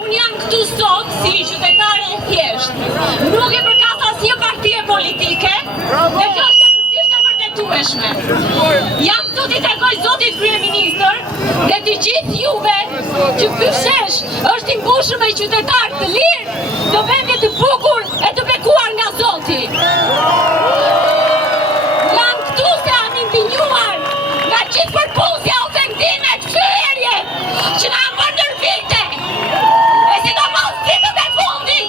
Unë jam këtu sot si qytetare e thjeshtë. Nuk e përkas asnjë partie politike, dhe kjo është thjesht e vërtetueshme. Jam këtu t'i tregoj zotit kryeministër dhe të gjithë juve që ky shesh është i mbushur me qytetarë të lirë, të vende të bukur e të bekuar nga Zoti. Jam këtu se jam indignuar nga gjithë përpusja, ofendimet, fyerje që na më ndër vite. E sidomos ditët e fundit,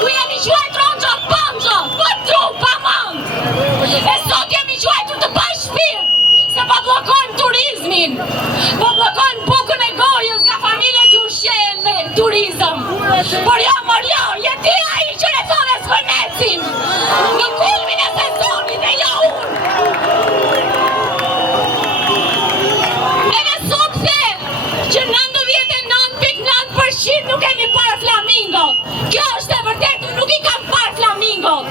ku jemi quajtur Ronxha Panxha, pa tru, pa mend. E sot jemi quajtur të pa shpirt, se po bllokojmë turizmin, po bllokojmë bukën e gojës nga familjet që ushqehen me turizëm. Por jo, jeti ai që ne thonë Svënecin, në kulmin e sezonit e jo unë. Edhe sot the që 99.9% nuk kemi parë flamingot. Kjo është e vërtetë, nuk i kam parë flamingot.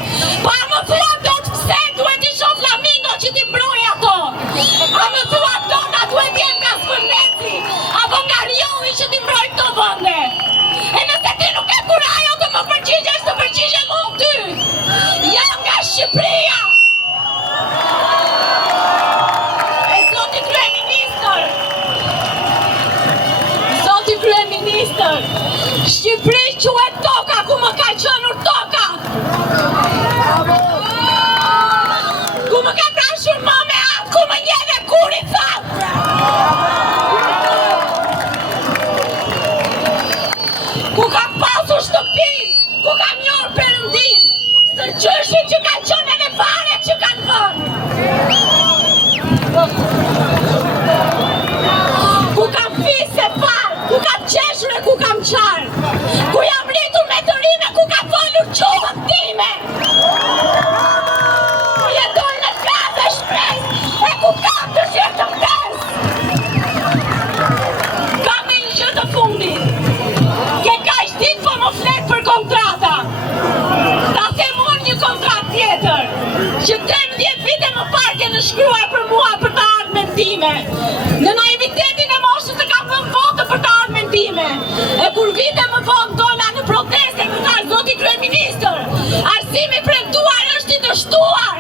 Po a më thua dot pse duhet i shoh flamingot që ti mbroj ato? A më thua dot a duhet jem nga Svëneci apo nga Rioni që ti mbroj këto vende? E nëse ti nuk e kurajo të më përgjigjesh, të përgjigjem unë ty. Jam nga Shqipëria. E zoti kryeministër, Shqipëri quhet toka ku më ka qenur toka. Ku më ka dashur më me atë, ku më njeh kur i thot. Ku ka pasur shtëpin, ku ka njohur Perëndin, së gjyshin që ka qenë edhe varet që kanë vënë. Ku kam fisë e parë, ku kam qeshur e ku kam qarë, ku jam rritur me të rinë, ku ka folur qullën time. Ku jetoj në kate shpresë e ku kam të shirë të vdes. Kam e një gjë të fundit. Ke kaq ditë po më flet për kontrata. Ta them unë një kontratë tjetër, që 13 vite më parë ke nënshkruar për mua për të ardhmen time. Në naivitetin e moshës të kam vënë votë për të ardhmen time. E kur vite më vonë dola në proteste, më tha zoti kryeministër, arsimi premtuar është i dështuar.